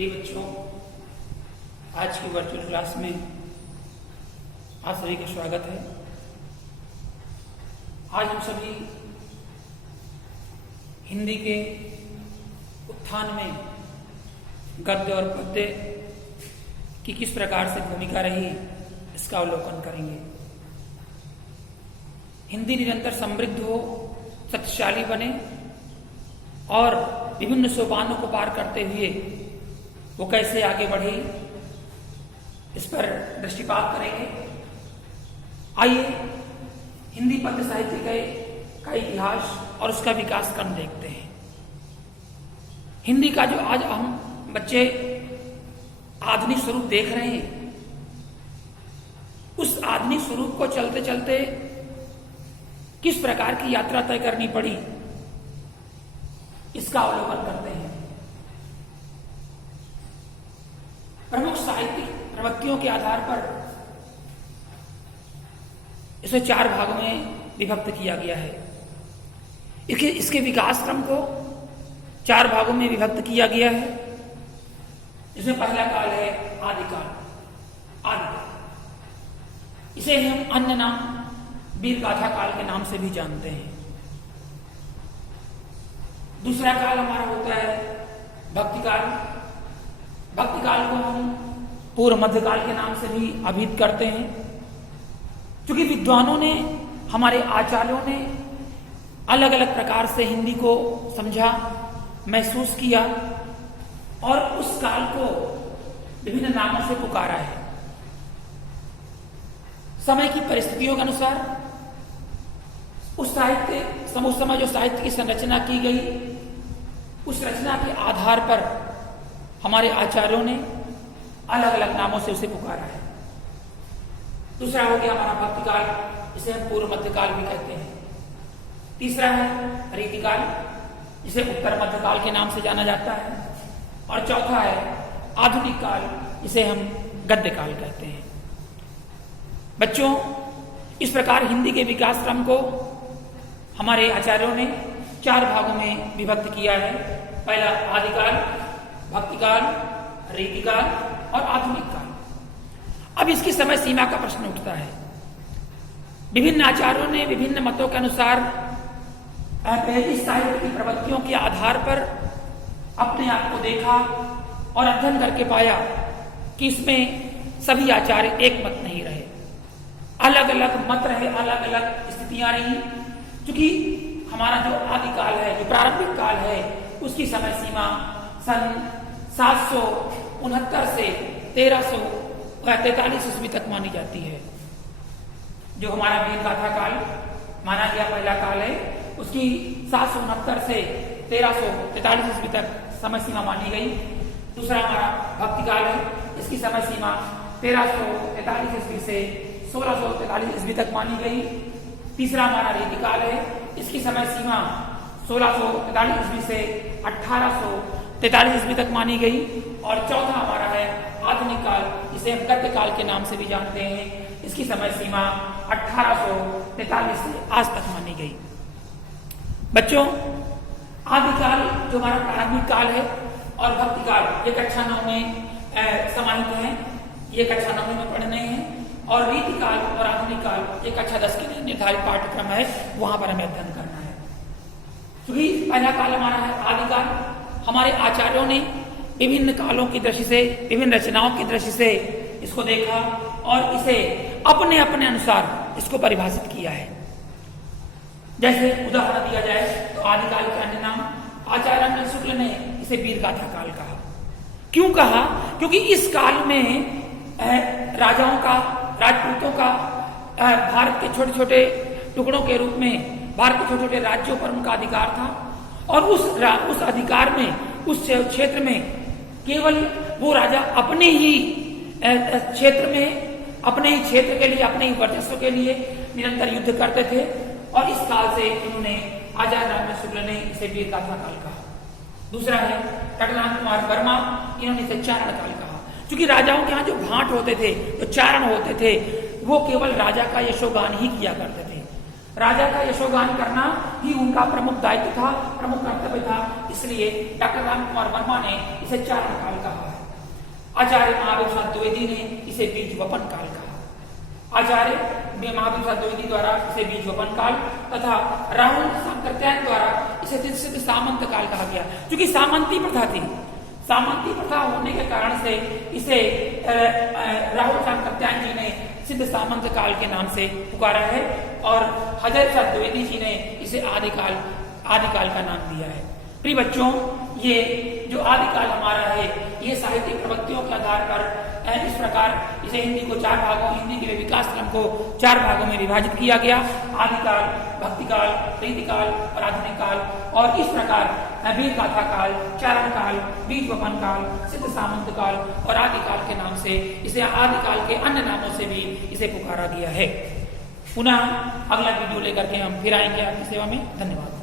प्रिय बच्चों, आज की वर्चुअल क्लास में आप सभी का स्वागत है। आज हम सभी हिंदी के उत्थान में गद्य और पद्य की किस प्रकार से भूमिका रही, इसका अवलोकन करेंगे। हिंदी निरंतर समृद्ध हो, शक्तिशाली बने और विभिन्न सोपानों को पार करते हुए वो कैसे आगे बढ़े, इस पर दृष्टिपात करेंगे। आइए हिंदी पद्य साहित्य का इतिहास और उसका विकास क्रम देखते हैं। हिंदी का जो आज हम बच्चे आधुनिक स्वरूप देख रहे हैं, उस आधुनिक स्वरूप को चलते चलते किस प्रकार की यात्रा तय करनी पड़ी, इसका अवलोकन करते हैं। प्रमुख साहित्यिक प्रवृत्तियों के आधार पर इसे 4 भागों में विभक्त किया गया है। इसके विकास क्रम को 4 भागों में विभक्त किया गया है। इसमें पहला काल है आदिकाल। इसे हम अन्य नाम वीर गाथा काल के नाम से भी जानते हैं। दूसरा काल हमारा होता है भक्तिकाल। भक्तिकाल को हम पूर्व मध्यकाल के नाम से भी अभिहित करते हैं, क्योंकि विद्वानों ने, हमारे आचार्यों ने अलग अलग प्रकार से हिंदी को समझा, महसूस किया और उस काल को विभिन्न नामों से पुकारा है। समय की परिस्थितियों के अनुसार उस समय जो साहित्य की संरचना की गई, उस रचना के आधार पर हमारे आचार्यों ने अलग अलग नामों से उसे पुकारा है। दूसरा हो गया हमारा भक्तिकाल, जिसे हम पूर्व मध्यकाल भी कहते हैं। तीसरा है रीतिकाल, जिसे उत्तर मध्यकाल के नाम से जाना जाता है। और चौथा है आधुनिक काल, जिसे हम गद्य काल कहते हैं। बच्चों, इस प्रकार हिंदी के विकास क्रम को हमारे आचार्यों ने 4 भागों में विभक्त किया है। पहला आदिकाल, भक्तिकाल, रीतिकाल और आधुनिक काल। अब इसकी समय सीमा का प्रश्न उठता है। विभिन्न आचार्यों ने विभिन्न मतों के अनुसार इस साहित्य की प्रवृत्तियों के आधार पर अपने आप को देखा और अध्ययन करके पाया कि इसमें सभी आचार्य एक मत नहीं रहे, अलग अलग मत रहे, अलग अलग स्थितियां रही। क्योंकि हमारा जो आदिकाल है, जो प्रारंभिक काल है, उसकी समय सीमा सन 769 से 1343 ईस्वी तक मानी जाती है। जो हमारा वीर गाथा काल माना गया पहला काल है, उसकी 769 से 1343 ईस्वी तक समय सीमा मानी गई। दूसरा हमारा भक्तिकाल है, इसकी समय सीमा 1343 ईस्वी से 1643 ईस्वी तक मानी गई। तीसरा हमारा रीतिकाल है, इसकी समय सीमा 1643 ईस्वी से 1843 ईस्वी तक मानी गई। और चौथा हमारा है आधुनिक काल, जिसे हम गद्य काल के नाम से भी जानते हैं। इसकी समय सीमा 1843 से आज तक मानी गई। बच्चों, आदिकाल जो हमारा प्रारंभिक काल है और भक्तिकाल, ये कक्षा 9 में समाहित है, ये कक्षा 9 में पढ़ने हैं। और रीतिकाल और आधुनिक काल ये कक्षा 10 के लिए निर्धारित पाठ्यक्रम है, वहां पर हमें अध्ययन करना है। क्योंकि पहला काल हमारा है आदिकाल। हमारे आचार्यों ने विभिन्न कालों की दृष्टि से, विभिन्न रचनाओं की दृष्टि से इसको देखा और इसे अपने अपने अनुसार इसको परिभाषित किया है। जैसे उदाहरण दिया जाए तो आदिकाल के अन्य नाम, आचार्य रंजन शुक्ल ने इसे वीर गाथा काल कहा। क्यों कहा? क्योंकि इस काल में राजाओं का, राजपूतों का भारत के छोटे छोटे टुकड़ों के रूप में भारत के छोटे छोटे राज्यों पर उनका अधिकार था। और उस अधिकार में, उस क्षेत्र में केवल वो राजा अपने ही क्षेत्र में, अपने ही क्षेत्र के लिए, अपने ही वर्चस्व के लिए निरंतर युद्ध करते थे। और इस काल से इन्होंने, आचार्य रंजन शुक्ल ने इसे वीर गाथा काल कहा। दूसरा है टकराम कुमार वर्मा, इन्होंने इसे चारण काल कहा। क्योंकि राजाओं के यहाँ जो भाट होते थे, जो चारण होते थे, वो केवल राजा का यशोगान ही किया करते थे। राजा का यशोगान करना ही उनका प्रमुख दायित्व था, प्रमुख कर्तव्य था। इसलिए डॉक्टर राम कुमार वर्मा ने इसे चारण काल कहा है। आचार्य महावीर प्रसाद द्विवेदी ने इसे बीज वपन काल कहा। आचार्य महावीर प्रसाद द्विवेदी द्वारा इसे बीज वपन काल तथा राहुल सांकृत्यायन द्वारा इसे सिद्ध सामंत काल कहा गया। क्योंकि सामंती प्रथा थी, सामंती प्रथा होने के कारण से इसे राहुल सांकृत्यायन जी ने सिद्ध सामंत काल के नाम से पुकारा है और हजरत प्रसाद द्विवेदी जी ने इसे आदिकाल का नाम दिया है। प्रिय बच्चों, ये जो आदिकाल हमारा है ये साहित्यिक प्रवृत्तियों के आधार पर इस प्रकार इसे हिंदी के विकास क्रम को 4 भागों में विभाजित किया गया। आदिकाल, भक्तिकाल, प्रीतिकाल और आधुनिक काल। और इस प्रकार वीर गाथा काल, चारण काल, बीज वपन काल, सिद्ध सामंत काल और आदिकाल के नाम से इसे आदिकाल के अन्य नामों से भी इसे पुकारा गया है। पुनः अगला वीडियो लेकर के हम फिर आएंगे आपकी सेवा में। धन्यवाद।